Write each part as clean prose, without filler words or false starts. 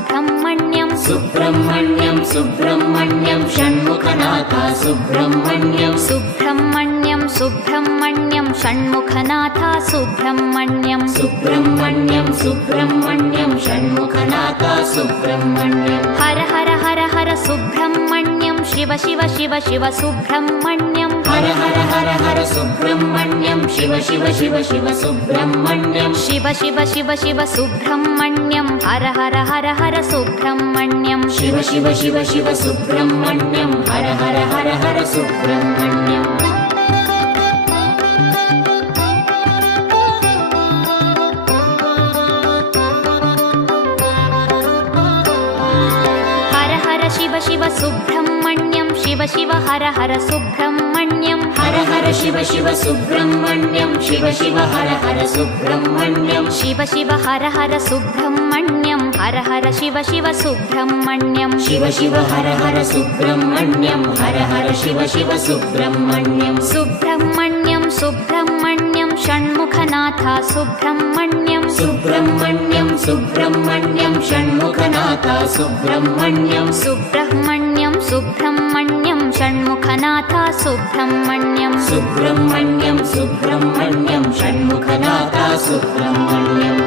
सुब्रह्मण्यं सुब्रह्मण्यं सुब्रह्मण्यं षण्मुखनाथ सुब्रह्मण्यं सुब्रह्मण्यं सुब्रह्मण्यं षण्मुखनाथ सुब्रह्मण्यं सुब्रह्मण्यं सुब्रह्मण्यं षण्मुखनाथ सुब्रह्मण्यं हर हर हर हर सुब्रह्मण्यं शिव शिव शिव शिव सुब्रह्मण्यं हर हर हर हर सुब्रह्मण्यं शिव शिव शिव शिव सुब्रह्मण्यं शिव शिव शिव शिव सुब्रह्मण्यं हर हर हर हर सुब्रह्मण्यं शिव शिव शिव शिव सुब्रह्मण्यं हर हर हर हर सुब्रह्मण्यं हर हर शिव शिव सुब्रह्मण्यं शिव शिव हर हर सुब्रह्मण्यं हर हर शिव शिव सुब्रह्मण्यं शिव शिव हर हर सुब्रह्मण्यं शिव शिव हर हर सुब्रह्मण्यं हर हर शिव शिव सुब्रह्मण्यं शिव शिव हर हर सुब्रह्मण्यं हर हर शिव शिव सुब्रह्मण्यं सुब्रह्मण्यं सुब्रह्मण्यं षण्मुखनाथ सुब्रह्मण्यं सुब्रह्मण्यं सुब्रह्मण्यं षण्मुखनाथ सुब्रह्मण्यं सुब्रह्मण्यं सुब्रह्मण्यं षण्मुखनाथ सुब्रह्मण्यं सुब्रह्मण्यं सुब्रह्मण्यं षण्मुखनाथ सुब्रह्मण्यं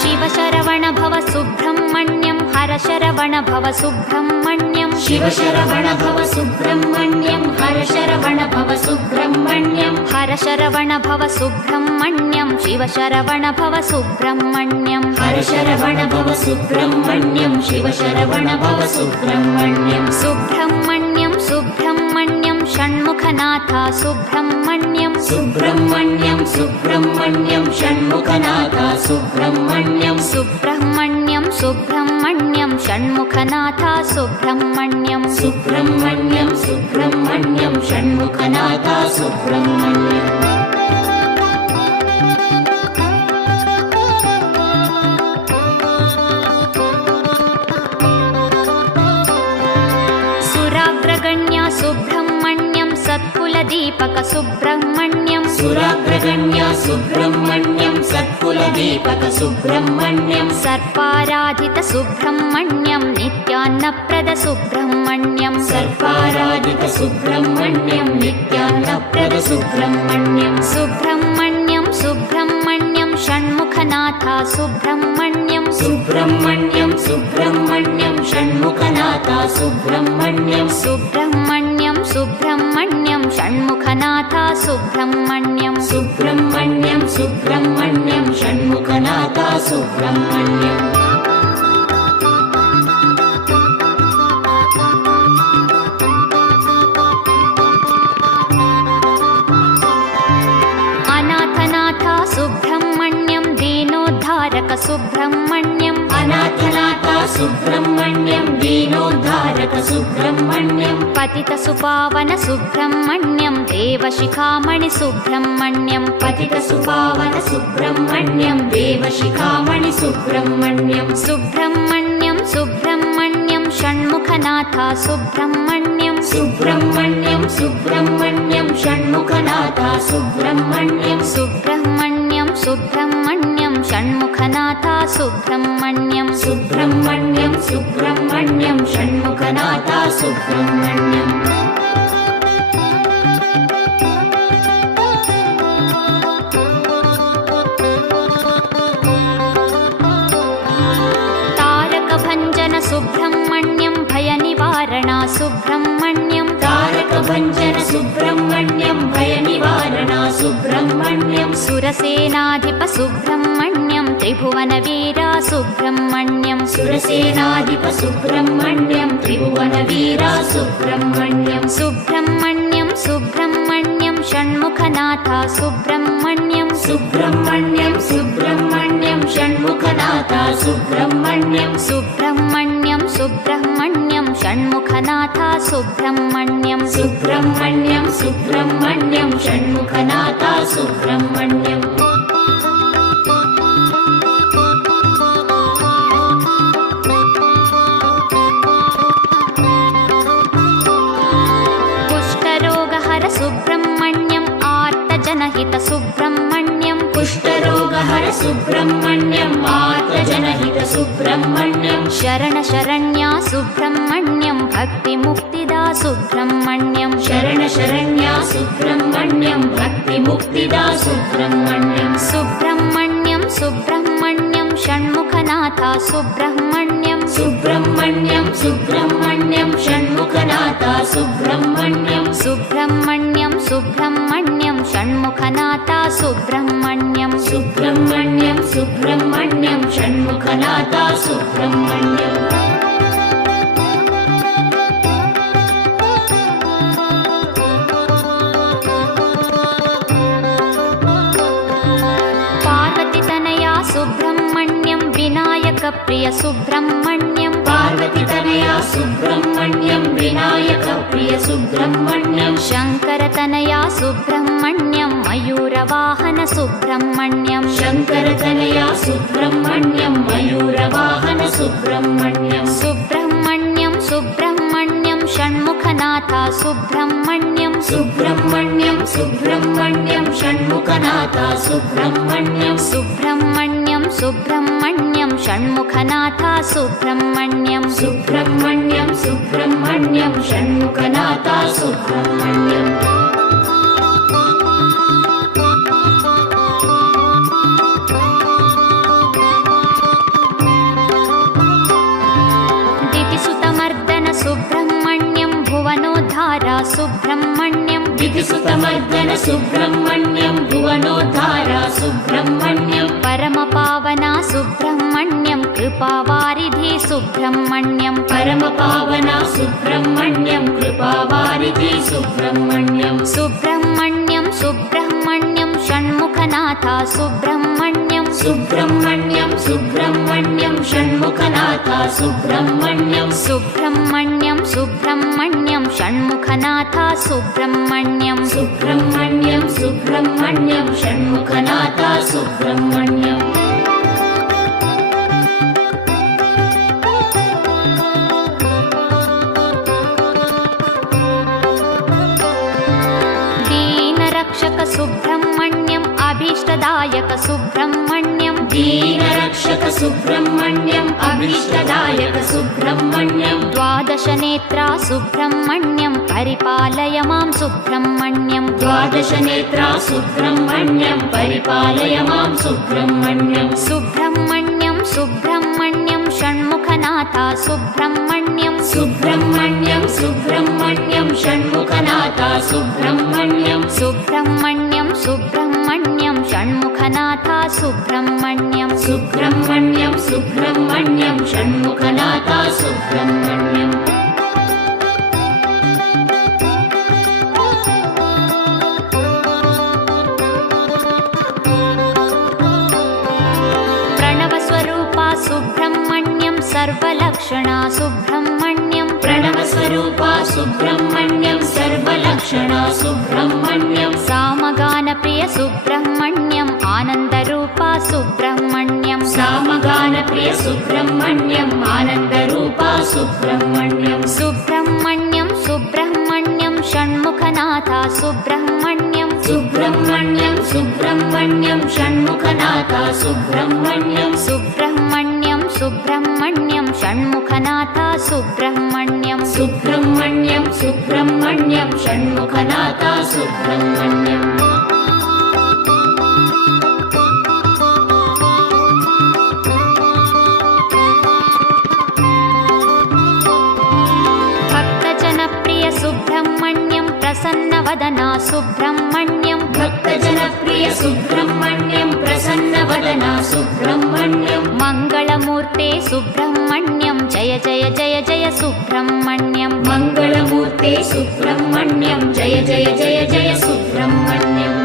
शिव शरवण भव सुब्रह्मण्यं हर शरवण भव सुब्रह्मण्यं शिव शरवण भव सुब्रह्मण्यं हर शरवण भव सुब्रह्मण्यं हर शरवण भव सुब्रह्मण्यं शिव शरवण भव सुब्रह्मण्यं हर शरवण भव सुब्रह्मण्यं शिव शरवण भव सुब्रह्मण्यं सुब्रह्मण्यं सुब्रह्मण्यं षण्मुखनाथ सुब्रह्मण्यं सुब्रह्मण्यं सुब्रह्मण्यं षण्मुखनाथ सुब्रह्मण्यं सुब्रह्मण्यं सुब्रह्मण्यं षण्मुखनाथ सुब्रह्मण्यं सुब्रह्मण्यं सुब्रह्मण्यं षण्मुखनाथ सुब्रह्मण्यं सुराग्रगण्य सुब्रह्मण्यं सत्कुलदीपक सुब्रह्मण्यं सुराग्रगण्य सुब्रह्मण्यं सत्कुलदीपक सुब्रह्मण्यं सर्पाराधित सुब्रह्मण्यं नित्यान्नप्रद सुब्रह्मण्यं सर्पाराधित सुब्रह्मण्यं नित्यान्नप्रद सुब्रह्मण्यं सुब्रह्मण्यं सुब्रह्मण्यं षण्मुखनाथ सुब्रह्मण्यं सुब्रह्मण्यं सुब्रह्मण्यं षण्मुखनाथ सुब्रह्मण्यं सुब्रह्मण्यं सुब्रह्मण्यं षण्मुखनाथ सुब्रह्मण्यं सुब्रह्मण्यं सुब्रह्मण्यं षण्मुखनाथ सुब्रह्मण्यं अनाथनाथ सुब्रह्मण्यं दीनोद्धारक सुब्रह्मण्यं अनाथनाथ सुब्रह्मण्यं दीनोद्धारक सुब्रह्मण्यं पतित सुपावन सुब्रह्मण्यं देवशिखामणि सुब्रह्मण्यं पतित सुपावन सुब्रह्मण्यं देवशिखामणि सुब्रह्मण्यं सुब्रह्मण्यं सुब्रह्मण्यं षण्मुखनाथ सुब्रह्मण्यं सुब्रह्मण्यं सुब्रह्मण्यं षण्मुखनाथ सुब्रह्मण्यं सुब्रह्मण्यं सुब्रह्मण्यं षण्मुखनाथ सुब्रह्मण्यं सुब्रह्मण्यं सुब्रह्मण्यं षण्मुखनाथ सुब्रह्मण्यं तारकभञ्जन सुब्रह्मण्यं भयनिवारणा सुब्रह्मण्यं तारकभञ्जन सुब्रह्मण्यं भयनिवारणा सुब्रह्मण्यं सुरसेनाधिप सुब्रह्मण्यं त्रिभुवनवीरा सुब्रह्मण्यं सुरसेनाधिप सुब्रह्मण्यं त्रिभुवनवीरा सुब्रह्मण्यं सुब्रह्मण्यं सुब्रह्मण्यं षण्मुखनाथ सुब्रह्मण्यं सुब्रह्मण्यं सुब्रह्मण्यं षण्मुखनाथ सुब्रह्मण्यं सुब्रह्मण्यं सुब्रह्मण्यं षण्मुखनाथ सुब्रह्मण्यं सुब्रह्मण्यं सुब्रह्मण्यं षण्मुखनाथ सुब्रह्मण्यं कुष्ठरोग मातृजनहित सुब्रह्मण्यं कुष्ठरोगहर सुब्रह्मण्यं मातृजनहित सुब्रह्मण्यं शरण शरण्या सुब्रह्मण्यं भक्तिमुक्तिदा सुब्रह्मण्यं शरण शरण्या सुब्रह्मण्यं भक्तिमुक्तिदा सुब्रह्मण्यं सुब्रह्मण्यं सुब्रह्मण्यं षण्मुखनाथा सुब्रह्मण्यं सुब्रह्मण्यं सुब्रह्मण्यं षण्मुखनाथा सुब्रह्मण्यं सुब्रह्मण्यं सुब्रह्मण्यं षण्मुखनाथा सुब्रह्मण्यं सुब्रह्मण्यं सुब्रह्मण्यं षण्मुखनाथा सुब्रह्मण्यं पार्वतीतनया सुब्रह्मण्यं विनायकप्रिय सुब्रह्मण्यं पार्वतीतनया सुब्रह्मण्यं विनायकप्रिय सुब्रह्मण्यं शङ्करतनया सुब्रह्मण्यं मयूरवाहन सुब्रह्मण्यं शङ्करतनया सुब्रह्मण्यं मयूरवाहन सुब्रह्मण्यं सुब्रह्मण्यं सुब्रह्मण्यं षण्मुखनाथा सुब्रह्मण्यं सुब्रह्मण्यं सुब्रह्मण्यं षण्मुखनाथा सुब्रह्मण्यं सुब्रह्मण्यं सुब्रह्मण्यं षण्मुखनाथा सुब्रह्मण्यं सुब्रह्मण्यं सुब्रह्मण्यं षण्मुखनाथा सुब्रह्मण्यं दितिसुतमर्दन सुब्रह्मण्यं भुवनोद्धारा सुब्रह्मण्यं दितिसुतमर्दन सुब्रह्मण्यं भुवनोद्धारा सुब्रह्मण्यं परमपावना सुब्रह्मण्यं कृपावारिधि सुब्रह्मण्यं परमपावना सुब्रह्मण्यं कृपावारिधि सुब्रह्मण्यं सुब्रह्मण्यं सुब्रह्मण्यं षण्मुखनाथा सुब्रह्मण्यं सुब्रह्मण्यं सुब्रह्मण्यं षण्मुखनाथा सुब्रह्मण्यं सुब्रह्मण्यं सुब्रह्मण्यं षण्मुखनाथा सुब्रह्मण्यं सुब्रह्मण्यं सुब्रह्मण्यं षण्मुखनाथा सुब्रह्मण्यं दीनरक्षक सुब्रह्मण्यं अभीष्टदायक सुब्रह्मण्यं दीनरक्षक सुब्रह्मण्यं अभीष्टदायक सुब्रह्मण्यं द्वादशनेत्रा सुब्रह्मण्यं परिपालय मां सुब्रह्मण्यं द्वादशनेत्रा सुब्रह्मण्यं परिपालय मां सुब्रह्मण्यं सुब्रह्मण्यं सुब्रह्मण्यं षण्मुखनाथा सुब्रह्मण्यं सुब्रह्मण्यं सुब्रह्मण्यं षण्मुखनाथा सुब्रह्मण्यं सुब्रह्मण्यं सुब्रह्मण्यं षण्मुखनाथा सुब्रह्मण्यं सुब्रह्मण्यं सुब्रह्मण्यं षण्मुखनाथा सुब्रह्मण्यं प्रणवस्वरूपा सुब्रह्मण्यं सर्वलक्षणा सुब्रह्मण्यं प्रणवस्वरूपा सुब्रह्मण्यं सर्वलक्षणा सुब्रह्मण्यं सामगानप्रिय सुब्रह्मण्यं आनन्दरूपा सुब्रह्मण्यं सामगानप्रिय सुब्रह्मण्यं आनन्दरूपा सुब्रह्मण्यं सुब्रह्मण्यं सुब्रह्मण्यं षण्मुखनाथा सुब्रह्मण्यं सुब्रह्मण्यं सुब्रह्मण्यं षण्मुखनाथा सुब्रह्मण्यं सुब्रह्मण्यं सुब्रह्मण्यं षण्मुखनाथा सुब्रह्मण्यं सुब्रह्मण्यं सुब्रह्मण्यं षण्मुखनाथा सुब्रह्मण्यं भक्तजनप्रिय सुब्रह्मण्यं प्रसन्नवदना सुब्रह्मण्यं भक्तजनप्रिय सुब्रह्मण्यं प्रसन्नवदना सुब्रह्मण्यं मङ्गलमूर्ते सुब्रह्मण्यं जय जय जय जय सुब्रह्मण्यं मङ्गलमूर्ते सुब्रह्मण्यं जय जय जय जय सुब्रह्मण्यं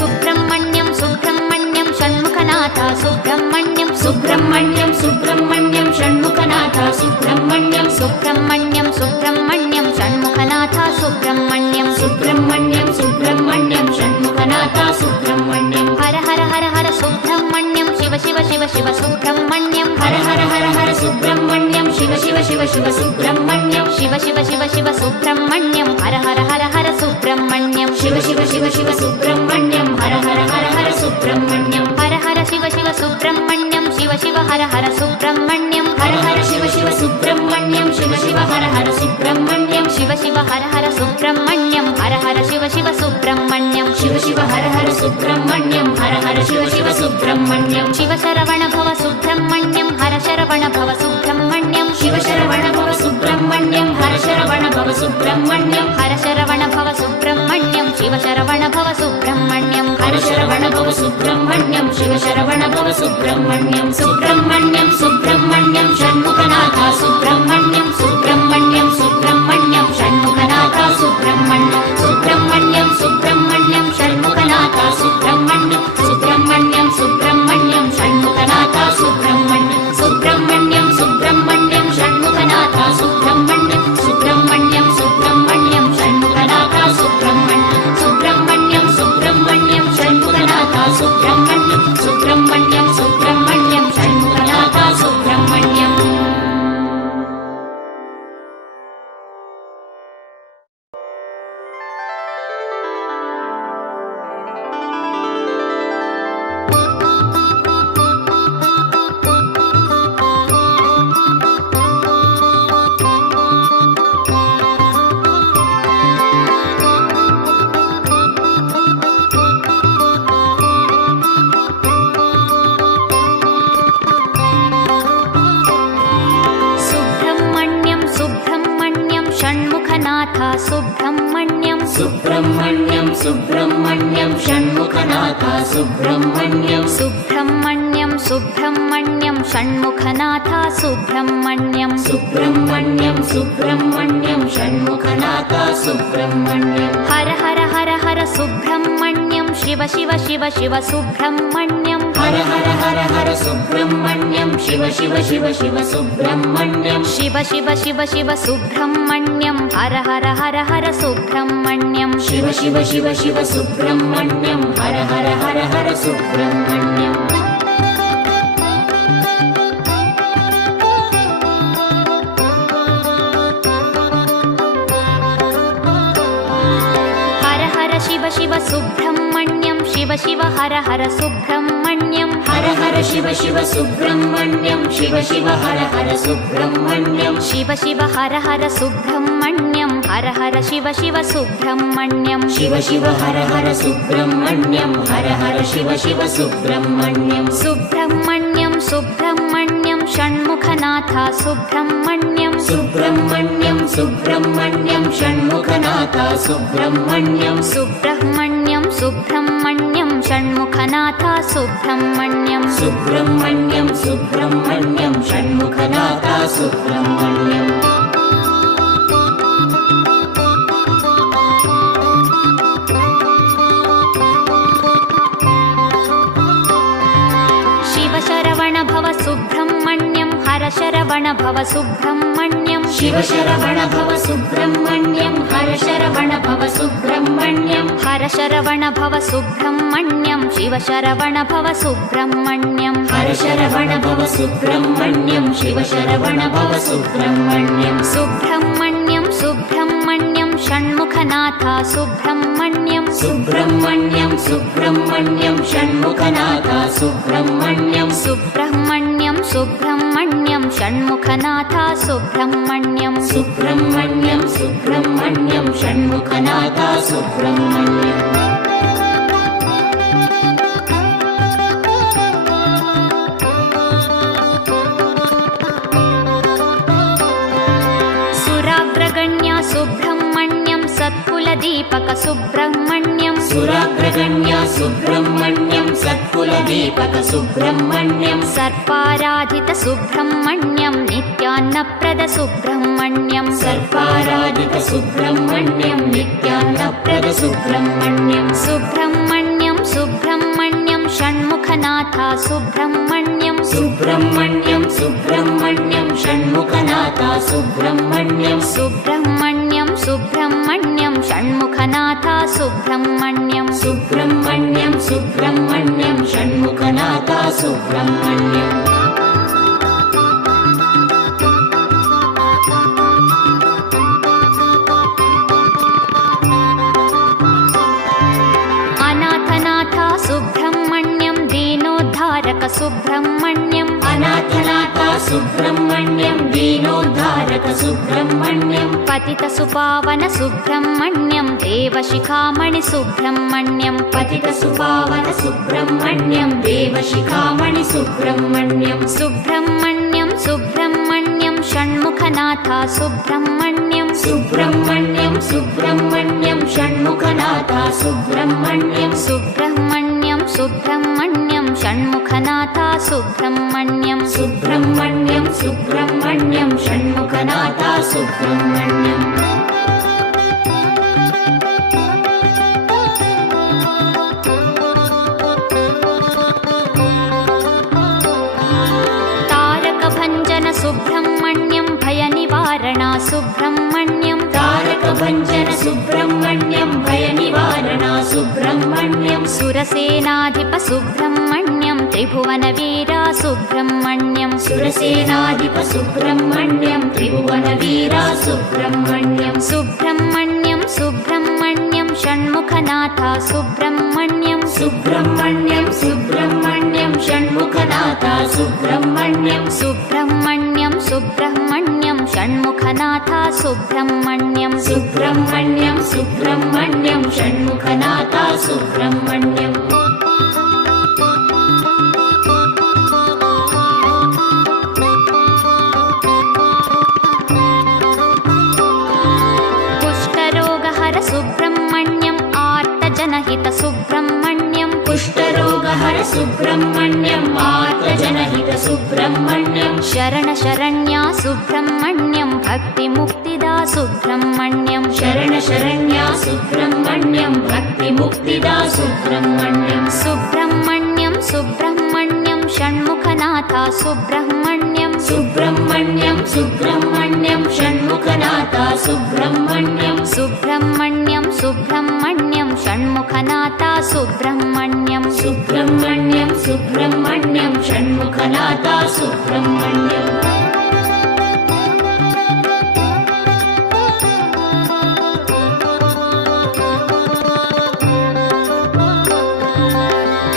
सुब्रह्मण्यं सुब्रह्मण्यं षण्मुखनाथा सुब्रह्मण्यं सुब्रह्मण्यं सुब्रह्मण्यं षण्मुखनाथा सुब्रह्मण्यं सुब्रह्मण्यं सुब्रह्मण्यं षण्मुखनाथा सुब्रह्मण्यं सुब्रह्मण्यं सुब्रह्मण्यं षण्मुखनाथा सुब्रह्मण्यं हर हर हर हर सुब्रह्मण्यं शिव शिव शिव शिव सुब्रह्मण्यं हर हर हर हर सुब्रह्मण्यं शिव शिव शिव ಶಿವ ಶಿವ ಸುಬ್ರಹ್ಮಣ್ಯಂ ಶಿವ ಶಿವ ಶಿವ ಶಿವ ಸುಬ್ರಹ್ಮಣ್ಯಂ ಹರ ಹರ ಹರ ಹರ ಸುಬ್ರಹ್ಮಣ್ಯಂ ಶಿವ ಶಿವ ಶಿವ ಶಿವ ಸುಬ್ರಹ್ಮಣ್ಯಂ ಹರ ಹರ ಹರ ಹರ ಸುಬ್ರಹ್ಮಣ್ಯಂ ಹರ ಹರ ಶಿವ ಶಿವ ಸುಬ್ರಹ್ಮಣ್ಯಂ ಶಿವ ಶಿವ ಹರ ಹರ ಸುಬ್ರಹ್ಮಣ್ಯಂ ಹರ ಹರ ಶಿವ ಶಿವ ಸುಬ್ರಹ್ಮಣ್ಯಂ ಶಿವ ಶಿವ ಹರ ಹರ ಸುಬ್ರಹ್ಮಣ್ಯಂ ಶಿವ ಶಿವ ಹರ ಹರ ಸುಬ್ರಹ್ಮಣ್ಯಂ ಹರ ಹರ ಶಿವ ಶಿವ ಸುಬ್ರಹ್ಮಣ್ಯಂ ಶಿವ ಶಿವ ಹರ ಹರ ಸುಬ್ರಹ್ಮಣ್ಯಂ ಹರ ಹರ ಶಿವ ಶಿವ ಸುಬ್ರಹ್ಮಣ್ಯಂ ಶಿವ ಶರವಣ ಭವ ಸುಬ್ರಹ್ಮಣ್ಯಂ ಹರ ಶರವಣ ಭವ ಸುಬ್ರಹ್ಮಣ್ಯಂ ಶಿವ ಶರವಣ ಭವ ಸುಬ್ರಹ್ಮಣ್ಯಂ ಹರ ಶರವಣ ಭವ ಸುಬ್ರಹ್ಮಣ್ಯಂ ಹರ ಶರವಣ ಭವ ಸುಬ್ರಹ್ಮಣ್ಯಂ ಶಿವ ಶರವಣ ಭವ ಸುಬ್ರಹ್ಮಣ್ಯಂ ಹರ ಶರವಣ ಭವ ಸುಬ್ರಹ್ಮಣ್ಯಂ ಶಿವ ಶರವಣ ಭವ ಸುಬ್ರಹ್ಮಣ್ಯಂ ಸುಬ್ರಹ್ಮಣ್ಯಂ ಸುಬ್ರಹ್ಮಣ್ಯಂ ಷಣ್ಮುಖನಾಥ ಸುಬ್ರಹ್ಮಣ್ಯಂ ಸುಬ್ರಹ್ಮಣ್ಯಂ ಸುಬ್ರಹ್ಮಣ್ಯಂ ಷಣ್ಮುಖನಾಥ ಸುಬ್ರಹ್ಮಣ್ಯಂ ಸುಬ್ರಹ್ಮಣ್ಯಂ ಸುಬ್ರಹ್ಮಣ್ಯಂ ಷಣ್ಮುಖನಾಥ ಸುಬ್ರಹ್ಮಣ್ಯಂ ಸುಬ್ರಹ್ಮಣ್ಯಂ ಸುಬ್ರಹ್ಮಣ್ಯಂ ಷಣ್ಮುಖನಾಥ ಸುಬ್ರಹ್ಮಣ್ಯಂ ಸುಬ್ರಹ್ಮಣ್ಯಂ ಸುಬ್ರಹ್ಮಣ್ಯಂ ಷಣ್ಮುಖನಾಥ ಸುಬ್ರಹ್ಮಣ್ಯಂ ಸುಬ್ರಹ್ಮಣ್ಯಂ ಸುಬ್ರಹ್ಮಣ್ಯಂ ಷಣ್ಮುಖನಾಥ ಸುಬ್ರಹ್ಮಣ್ಯಂ ಸುಬ್ರಹ್ಮಣ್ಯಂ ಸುಬ್ರಹ್ಮಣ್ಯಂ ಷಣ್ಮುಖನಾಥ ಸುಬ್ರಹ್ಮಣ್ಯಂ ಸುಬ್ರಹ್ಮಣ್ಯಂ ಸುಬ್ರಹ್ಮಣ್ಯಂ ಷಣ್ಮುಖನಾಥ ಸುಬ್ರಹ್ಮಣ್ಯಂ. ಸುಬ್ರಹ್ಮಣ್ಯಂ ಸುಬ್ರಹ್ಮಣ್ಯಂ ಷಣ್ಮುಖನಾಥ ಸುಬ್ರಹ್ಮಣ್ಯಂ ಸುಬ್ರಹ್ಮಣ್ಯಂ ಸುಬ್ರಹ್ಮಣ್ಯಂ ಷಣ್ಮುಖನಾಥ ಸುಬ್ರಹ್ಮಣ್ಯಂ ಸುಬ್ರಹ್ಮಣ್ಯಂ ಸುಬ್ರಹ್ಮಣ್ಯಂ ಷಣ್ಮುಖನಾಥ ಸುಬ್ರಹ್ಮಣ್ಯಂ ಸುಬ್ರಹ್ಮಣ್ಯಂ ಸುಬ್ರಹ್ಮಣ್ಯಂ ಷಣ್ಮುಖನಾಥ ಸುಬ್ರಹ್ಮಣ್ಯಂ ಹರ ಹರ ಹರ ಹರ ಸುಬ್ರಹ್ಮಣ್ಯಂ ಶಿವ ಶಿವ ಶಿವ ಶಿವ ಸುಬ್ರಹ್ಮಣ್ಯಂ ಹರ ಹರ ಹರ ಹರ ಸುಬ್ರಹ್ಮಣ್ಯಂ ಶಿವ ಶಿವ ಶಿವ ಶಿವ ಸುಬ್ರಹ್ಮಣ್ಯಂ ಶಿವ ಶಿವ ಶಿವ ಶಿವ ಸುಬ್ರಹ್ಮಣ್ಯಂ ಹರ ಹರ ಹರ ಹರ ಸುಬ್ರಹ್ಮಣ್ಯಂ ಶಿವ ಶಿವ ಶಿವ ಶಿವ ಸುಬ್ರಹ್ಮಣ್ಯಂ ಹರ ಹರ ಹರ ಹರ ಸುಬ್ರಹ್ಮಣ್ಯಂ ಹರ ಹರ ಶಿವ ಶಿವ ಸುಬ್ರಹ್ಮಣ್ಯಂ ಶಿವ ಶಿವ ಹರ ಹರ ಸುಬ್ರಹ್ಮಣ್ಯಂ ಹರ ಹರ ಶಿವ ಶಿವ ಸುಬ್ರಹ್ಮಣ್ಯಂ ಶಿವ ಶಿವ ಹರ ಹರ ಸುಬ್ರಹ್ಮಣ್ಯಂ ಶಿವ ಶಿವ ಹರ ಹರ ಸುಬ್ರಹ್ಮಣ್ಯಂ ಹರ ಹರ ಶಿವ ಶಿವ ಸುಬ್ರಹ್ಮಣ್ಯಂ ಶಿವ ಶಿವ ಹರ ಹರ ಸುಬ್ರಹ್ಮಣ್ಯಂ ಹರ ಹರ ಶಿವ ಶಿವ ಸುಬ್ರಹ್ಮಣ್ಯಂ ಸುಬ್ರಹ್ಮಣ್ಯಂ ಸುಬ್ರಹ್ಮಣ್ಯಂ ಷಣ್ಮುಖನಾಥ ಸುಬ್ರಹ್ಮಣ್ಯಂ ಸುಬ್ರಹ್ಮಣ್ಯಂ ಸುಬ್ರಹ್ಮಣ್ಯಂ ಷಣ್ಮುಖನಾಥ ಸುಬ್ರಹ್ಮಣ್ಯಂ ಸುಬ್ರಹ್ಮಣ್ಯಂ ಸುಬ್ರಹ್ಮಣ್ಯಂ ಷಣ್ಮುಖನಾಥ ಸುಬ್ರಹ್ಮಣ್ಯಂ ಸುಬ್ರಹ್ಮಣ್ಯಂ ಸುಬ್ರಹ್ಮಣ್ಯಂ ಷಣ್ಮುಖನಾಥ ಸುಬ್ರಹ್ಮಣ್ಯಂ ಶಿವ ಶರವಣ ಭವ ಸುಬ್ರಹ್ಮಣ್ಯಂ ಹರ ಶರವಣ ಭವ ಸುಬ್ರಹ್ಮಣ್ಯಂ ಶಿವ ಶರವಣ ಭವ ಸುಬ್ರಹ್ಮಣ್ಯಂ ಹರ ಶರವಣ ಭವ ಸುಬ್ರಹ್ಮಣ್ಯಂ ಹರ ಶರವಣ ಭವ ಸುಬ್ರಹ್ಮಣ್ಯಂ ಶಿವ ಶರವಣ ಭವ ಸುಬ್ರಹ್ಮಣ್ಯಂ ಹರ ಶರವಣ ಭವ ಸುಬ್ರಹ್ಮಣ್ಯಂ ಶಿವ ಶರವಣ ಭವ ಸುಬ್ರಹ್ಮಣ್ಯಂ ಸುಬ್ರಹ್ಮಣ್ಯಂ ಸುಬ್ರಹ್ಮಣ್ಯಂ ಷಣ್ಮುಖನಾಥ ಸುಬ್ರಹ್ಮಣ್ಯಂ ಸುಬ್ರಹ್ಮಣ್ಯಂ ಸುಬ್ರಹ್ಮಣ್ಯಂ ಷಣ್ಮುಖನಾಥ ಸುಬ್ರಹ್ಮಣ್ಯಂ ಸುಬ್ರಹ್ಮಣ್ಯಂ ಸುಬ್ರಹ್ಮಣ್ಯಂ ಷಣ್ಮುಖನಾಥ ಸುಬ್ರಹ್ಮಣ್ಯಂ ಸುಬ್ರಹ್ಮಣ್ಯಂ ಸುಬ್ರಹ್ಮಣ್ಯಂ ಷಣ್ಮುಖನಾಥ ಸುಬ್ರಹ್ಮಣ್ಯಂ ಸುರಾಗ್ರಗಣ್ಯ ಸುಬ್ರಹ್ಮಣ್ಯಂ ಸತ್ಕುಲದೀಪಕ ಸುಬ್ರಹ್ಮಣ್ಯಂ ಸುರಾಗ್ರಗಣ್ಯ ಸುಬ್ರಹ್ಮಣ್ಯಂ ಸತ್ಕುಲದೀಪಕ ಸುಬ್ರಹ್ಮಣ್ಯಂ ಸರ್ಪಾರಾಧಿತ ಸುಬ್ರಹ್ಮಣ್ಯಂ ನಿತ್ಯಾನ್ನಪ್ರದ ಸುಬ್ರಹ್ಮಣ್ಯಂ ಸರ್ಪಾರಾಧಿತ ಸುಬ್ರಹ್ಮಣ್ಯಂ ನಿತ್ಯಾನ್ನಪ್ರದ ಸುಬ್ರಹ್ಮಣ್ಯಂ ಸುಬ್ರಹ್ಮಣ್ಯಂ ಸುಬ್ರಹ್ಮಣ್ಯಂ ಷಣ್ಮುಖನಾಥ ಸುಬ್ರಹ್ಮಣ್ಯಂ ಸುಬ್ರಹ್ಮಣ್ಯಂ ಸುಬ್ರಹ್ಮಣ್ಯಂ ಷಣ್ಮುಖನಾಥ ಸುಬ್ರಹ್ಮಣ್ಯಂ ಸುಬ್ರಹ್ಮಣ್ಯಂ ಸುಬ್ರಹ್ಮಣ್ಯಂ ಷಣ್ಮುಖನಾಥ ಸುಬ್ರಹ್ಮಣ್ಯಂ ಸುಬ್ರಹ್ಮಣ್ಯಂ ಸುಬ್ರಹ್ಮಣ್ಯಂ ಷಣ್ಮುಖನಾಥ ಸುಬ್ರಹ್ಮಣ್ಯಂ सुब्रह्मण्यं दीनोद्धारक सुब्रह्मण्यं पतितसुपावन सुब्रह्मण्यं देवशिखामणि सुब्रह्मण्यं पतितसुपावन सुब्रह्मण्यं देवशिखामणि सुब्रह्मण्यं सुब्रह्मण्यं सुब्रह्मण्यं षण्मुखनाथ सुब्रह्मण्यं सुब्रह्मण्यं सुब्रह्मण्यं षण्मुखनाथ सुब्रह्मण्यं सुब्रह्मण्यं सुब्रह्मण्यं षण्मुखनाथ सुब्रह्मण्यं सुब्रह्मण्यं सुब्रह्मण्यं षण्मुखनाथ सुब्रह्मण्यं तारकभञ्जन सुब्रह्मण्यं भयनिवारण सुब्रह्मण्यं तारकभञ्जन सुब्रह्मण्यं भयनिवारण सुब्रह्मण्यं सुरसेनाधिप सुब्रह्मण्यं त्रिभुवनवीर सुब्रह्मण्यं सुरसेनाधिप सुब्रह्मण्यं त्रिभुवनवीर सुब्रह्मण्यं सुब्रह्मण्यं सुब्रह्मण्यं षण्मुखनाथ सुब्रह्मण्यं सुब्रह्मण्यं सुब्रह्मण्यं षण्मुखनाथ सुब्रह्मण्यं सुब्रह्मण्यं सुब्रह्मण्यं षण्मुखनाथ सुब्रह्मण्यं सुब्रह्मण्यं सुब्रह्मण्यं षण्मुखनाथ सुब्रह्मण्यं कुष्ठरोगहर सुब्रह्मण्यं आर्तजनहित सुब्रह्मण्यं कुष्ठरोगहर सुब्रह्मण्यं आर्तजनहित सुब्रह्मण्यं शरण शरण्या सुब्रह्मण्यं भक्तिमुक्तिदा सुब्रह्मण्यं शरण शरण्या सुब्रह्मण्यं भक्तिमुक्तिदा सुब्रह्मण्यं सुब्रह्मण्यं सुब्रह्मण्यं षण्मुखनाथ सुब्रह्मण्यं सुब्रह्मण्यं सुब्रह्मण्यं षण्मुखनाथ सुब्रह्मण्यं सुब्रह्मण्यं सुब्रह्मण्यं षण्मुखनाथ सुब्रह्मण्यं सुब्रह्मण्यं सुब्रह्मण्यं षण्मुखनाथ सुब्रह्मण्यं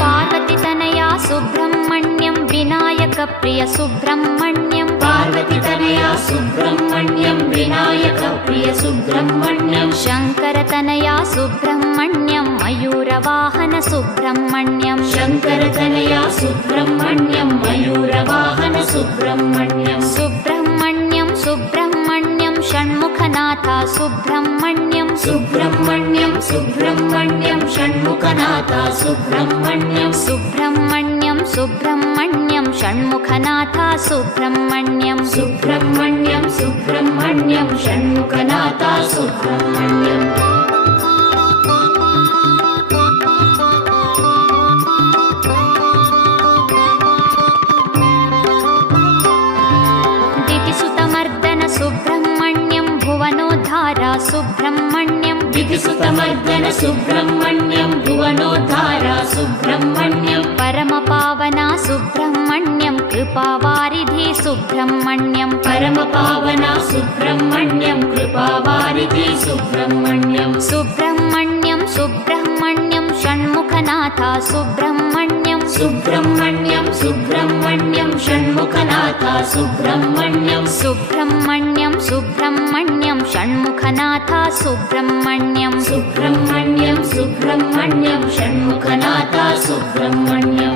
पार्वतीतनया सुब्रह्मण्यं विनायकप्रिय सुब्रह्मण्यं पार्वतीतनया सुब्रह्मण्यं विनायकप्रिय सुब्रह्मण्यं शङ्करतनया सुब्रह्मण्यं मयूरवाहन सुब्रह्मण्यं शङ्करतनया सुब्रह्मण्यं मयूरवाहन सुब्रह्मण्यं सुब्रह्मण्यं सुब्रह्मण्यं षण्मुखनाथ सुब्रह्मण्यं सुब्रह्मण्यं सुब्रह्मण्यं षण्मुखनाथ सुब्रह्मण्यं सुब्रह्मण्यं सुब्रह्मण्यं षण्मुखनाथ सुब्रह्मण्यं सुब्रह्मण्यं सुब्रह्मण्यं षण्मुखनाथ सुब्रह्मण्यं दितिसुतमर्दन सुब्रह्मण्यं भुवनोद्धार सुब्रह्मण्यं दितिसुतमर्दन सुब्रह्मण्यं भुवनोद्धार सुब्रह्मण्यं परमपावना सुब्रह्मण्यं कृपावारिधि सुब्रह्मण्यं परमपावना सुब्रह्मण्यं कृपावारिधि सुब्रह्मण्यं सुब्रह्मण्यं सुब्रह्मण्यं षण्मुखनाथ सुब्रह्मण्यं सुब्रह्मण्यं सुब्रह्मण्यं षण्मुखनाथ सुब्रह्मण्यं सुब्रह्मण्यं सुब्रह्मण्यं षण्मुखनाथ सुब्रह्मण्यं सुब्रह्मण्यं सुब्रह्मण्यं षण्मुखनाथ सुब्रह्मण्यं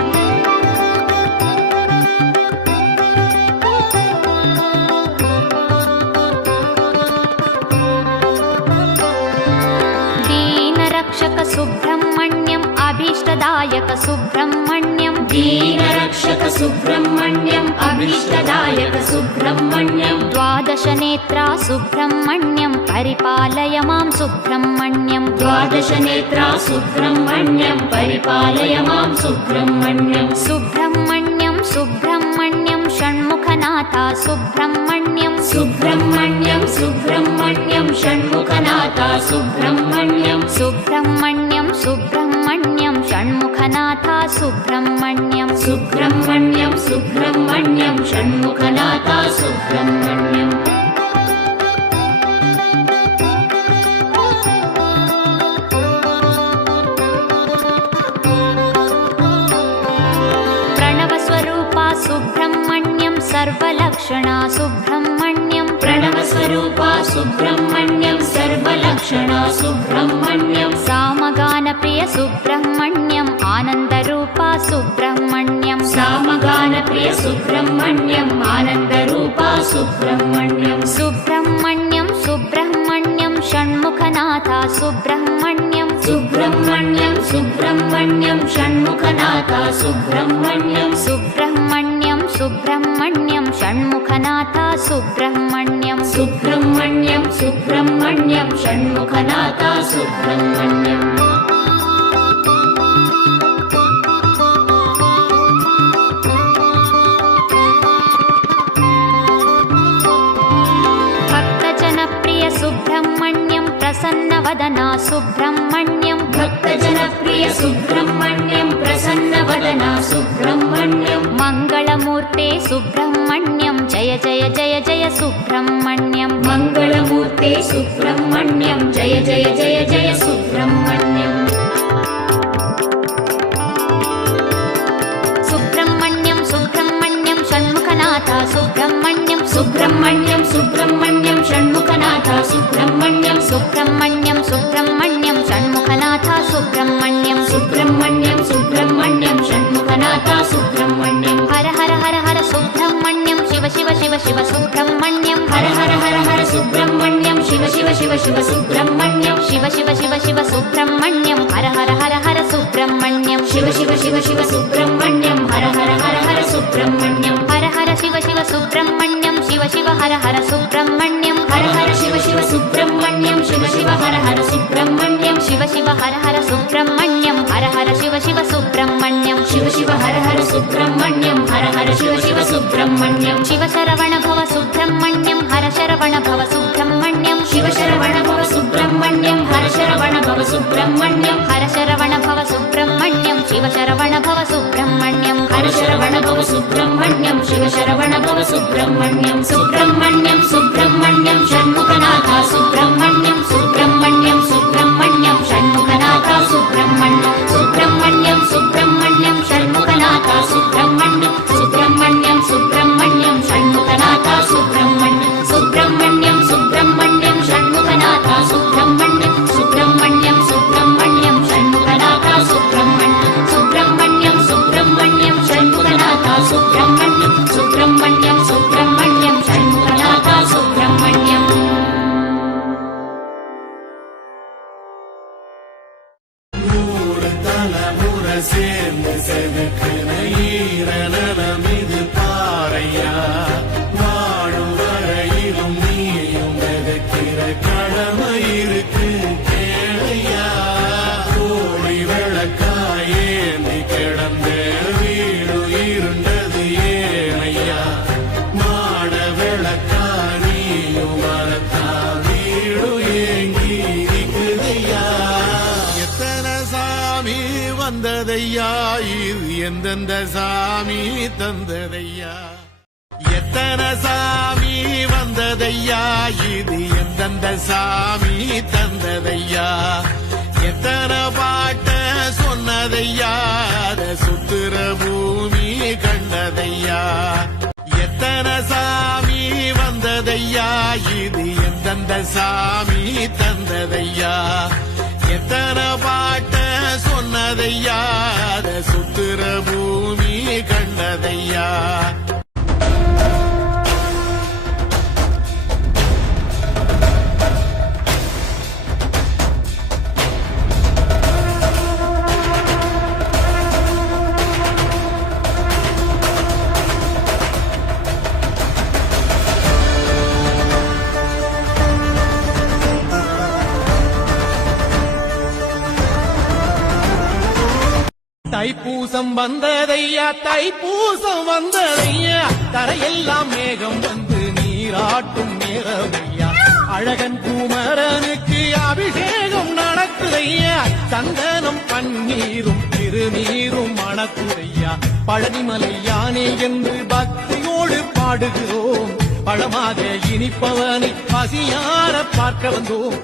दीनरक्षक सुब्रह्मण्यं अभीष्टदायक सुब्रह्मण्यं दीनरक्षक सुब्रह्मण्यं अभीष्टदायक सुब्रह्मण्यं द्वादशनेत्रा सुब्रह्मण्यं परिपालय मां सुब्रह्मण्यं द्वादशनेत्रा सुब्रह्मण्यं परिपालय मां सुब्रह्मण्यं सुब्रह्मण्यं सुब्रह्मण्यं षण्मुखनाथ सुब्रह्मण्यं सुब्रह्मण्यं सुब्रह्मण्यं षण्मुखनाथ सुब्रह्मण्यं सुब्रह्मण्यं सुब्रह्मण्यं षण्मुखनाथ सुब्रह्मण्यं सुब्रह्मण्यं सुब्रह्मण्यं षण्मुखनाथ सुब्रह्मण्यं प्रणवस्वरूपा सुब्रह्मण्यं सर्वलक्षणा सुब्रह्मण्यं सर्वलक्षणा सुब्रह्मण्यं सामगानप्रिय सुब्रह्मण्यम् आनन्दरूपा सुब्रह्मण्यं सामगानप्रिय सुब्रह्मण्यम् आनन्दरूपा सुब्रह्मण्यं सुब्रह्मण्यं सुब्रह्मण्यं षण्मुखनाथा सुब्रह्मण्यं सुब्रह्मण्यं सुब्रह्मण्यं षण्मुखनाथा सुब्रह्मण्यं सुब्रह्मण्यं सुब्रह्मण्यं षण्मुखनाथा सुब्रह्मण्यं सुब्रह्मण्यं सुब्रह्मण्यं षण्मुखनाथा सुब्रह्मण्यम् भक्तजनप्रिय सुब्रह्मण्यं प्रसन्नवदना सुब्रह्मण्यं भक्तजनप्रिय सुब्रह्मण्यं प्रसन्नवदना सुब्रह्मण्यं मङ्गलमूर्ते सुब्रह्मण्यं जय जय जय जय सुब्रह्मण्यं मङ्गलमूर्ते सुब्रह्मण्यं जय जय जय जय सुब्रह्मण्यं सुब्रह्मण्यं सुब्रह्मण्यं षण्मुखनाथा सुब्रह्मण्यं सुब्रह्मण्यं सुब्रह्मण्यं षण्मुखनाथा सुब्रह्मण्यं सुब्रह्मण्यं सुब्रह्मण्यं षण्मुखनाथा सुब्रह्मण्यं सुब्रह्मण्यं सुब्रह्मण्यं षण्मुखनाथा सुब्रह्मण्यं हर हर हर हर सुब्रह्मण्यं शिव शिव शिव शिव सुब्रह्मण्यं हर हर हर हर सुब्रह्मण्यं शिव शिव शिव शिव सुब्रह्मण्यं शिव शिव शिव शिव सुब्रह्मण्यं हर हर हर हर सुब्रह्मण्यं शिव शिव शिव शिव सुब्रह्मण्यं हर हर हर हर सुब्रह्मण्यं हर हर शिव शिव सुब्रह्मण्यं शिव शिव हर हर सुब्रह्मण्यं हर हर शिव शिव सुब्रह्मण्यं शिव शिव हर हर सुब्रह्मण्यं शिव शिव हर हर सुब्रह्मण्यं हर हर शिव शिव सुब्रह्मण्यं शिव शिव हर हर सुब्रह्मण्यं हर हर शिव शिव सुब्रह्मण्यं शिव शरवण भव सुब्रह्मण्यं हर शरवण भव सुब्रह्मण्यं शिव शरवण भव सुब्रह्मण्यं हर शरवण भव सुब्रह्मण्यं हर शरवण भव सुब्रह्मण्यं शिव शरवण भव सुब्रह्मण्यं हर शरवण भव सुब्रह्मण्यं शिव शरवण भव सुब्रह्मण्यं सुब्रह्मण्यं सुब्रह्मण्यं षण्मुखनाथा सुब्रह्मण्यं सुब्रह्मण्यं सुब्रह्मण्यं षण्मुखनाथा सुब्रह्मण्यं सुब्रह्मण्यं सुब्रह्मण्यं षण्मुखनाथा सुब्रह्मण्यं सुब्रह्मण्यं सुब्रह्मण्यं षण्मुखनाथा सुब्रह्मण्यं सुब्रह्मण्यं सुब्रह्मण्यं षण्मुखनाथा सुब्रह्मण्यं सुब्रह्मण्यं सुब्रह्मण्यं षण्मुखनाथा सुब्रह्मण्यं सुब्रह्मण्यं सुब्रह्मण्यं षण्मुखनाथा सुब्रह्मण्यं सुब्रह्मण्यं सुब्रह्मण्यं षण्मुखनाथा सुब्रह्मण्यम् சேர்ந்து செதுக்கின ஈரநலமிது பாறையா வாழும் வரையிலும் நீயும் எதுக்கிற கடமை இருக்கு கேளையா கோழி விளக்காயேந்தி கிடந்த வீடு இருண்டது ஏனையா மாட விளக்கா நீயும் மரத்தா வீடு ஏங்கி இருக்குதையா எத்தனை சாமி வந்ததையா இது எந்தெந்த சாமி தந்ததையா எத்தனை சாமி வந்ததையா இது எந்தெந்த சாமி தந்ததையா எத்தனை பாட்ட சொன்னதையா அத சுத்துற பூமி கண்டதையா எத்தனை சாமி வந்ததையா இது எந்தெந்த சாமி தந்ததையா எத்தனை பாட்ட சொன்னதையா அத சுத்துற பூமி கண்டதையா தைப்பூசம் வந்ததையா தைப்பூசம் வந்ததையா தரையெல்லாம் மேகம் வந்து நீராட்டும் நேரமையா அழகன் குமரனுக்கு அபிஷேகம் நடக்குதையா சந்தனம் பன்னீரும் திருநீரும் மணக்குதையா பழனிமலை யானே என்று பக்தியோடு பாடுகிறோம் பழமாக இனிப்பவனை பசியார பார்க்க வந்தோம்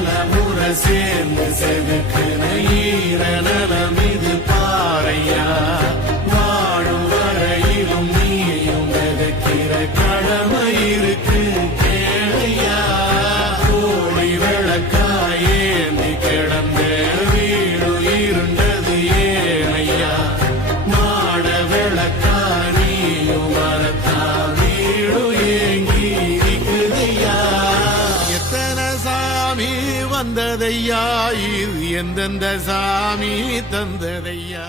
தலைமுறை சேர்ந்து செதுக்குன ஈர நலம் இது பாறையா வாழும் வரையிலும் நீயும் விதைக்கிற கடமை இருக்கு கேளையா கோழி விளக்காயேந்தி கிடந்த வீடு இருண்டது ஏனையா மாட விளக்கா நீயும் வரத்தா வீடு ஏங்கி இருக்குதையா எத்தனை சாமி வந்ததையா இது எந்தெந்த சாமி தந்ததையா